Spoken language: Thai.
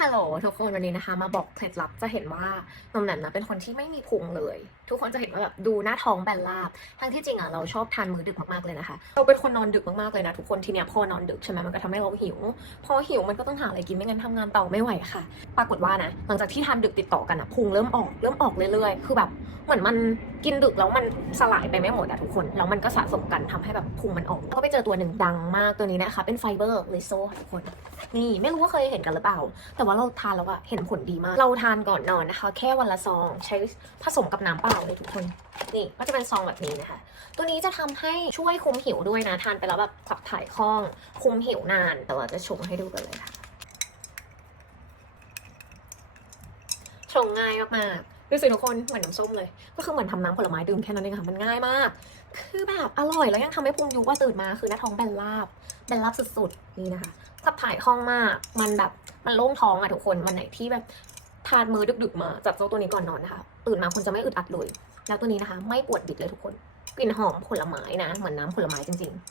ฮัลโหลทุกคนวันนี้นะคะ มาบอกเคล็ดลับจะเห็นว่านมแหนมนะเป็นคนที่ไม่มีพุงเลย ทุกคนจะเห็นว่าแบบดูหน้าท้องแบนราบ ทั้งที่จริงอะเราชอบทานมื้อดึกมากๆเลยนะคะ เราเป็นคนนอนดึกมากๆเลยนะทุกคนทีเนี้ยพอนอนดึกใช่ไหมมันก็ทำให้เราหิว พอหิวมันก็ต้องหาอะไรกินไม่งั้นทำงานต่อไม่ไหวค่ะ ปรากฏว่านะหลังจากที่ทานดึกติดต่อกันอะพุงเริ่มออกเริ่มออกเรื่อยๆ คือแบบเหมือนมัน กินดึกแล้วมันสลายไปไม่หมดอะทุกคน แล้วมันก็สะสมกันทำให้แบบพุงมันออกก็ไปเจอตัวหนึ่งดังมากตัวนี้นะคะ เป็นไฟเบอร์เลโซ่ทุกคน นี่ไม่รู้ว่าเคยเห็นกันหรือเปล่า แต่ว่าเราทานแล้วอะเห็นผลดีมาก เราทานก่อนนอนนะคะ แค่วันละซองใช้ผสมกับน้ำเปล่าเลยทุกคน นี่ก็จะเป็นซองแบบนี้นะคะ ตัวนี้จะทำให้ช่วยคุมหิวด้วยนะ ทานไปแล้วแบบขับถ่ายคล่อง คุมหิวนาน แต่ว่าจะชงให้ดูกันเลยค่ะชงง่ายมากๆ ดูสิทุกคนเหมือนน้ำส้มเลย ก็คือเหมือนทำน้ำผลไม้ดื่มแค่นั้นเองค่ะมันง่ายมาก คือแบบอร่อยแล้วยังทำให้พุงยุว่าตื่นมาคือหน้าท้องแบนราบแบนราบสุดๆนี่นะคะขับถ่ายคล่องมากมันแบบมันโล่งท้องอะทุกคนวันไหนที่แบบทานมื้อดึกๆมาจับเจ้าตัวนี้ก่อนนอนนะคะตื่นมาคุณจะไม่อึดอัดเลยแล้วตัวนี้นะคะ ไม่ปวดบิดเลยทุกคนกลิ่นหอมผลไม้นะเหมือนน้ำผลไม้จริง ๆ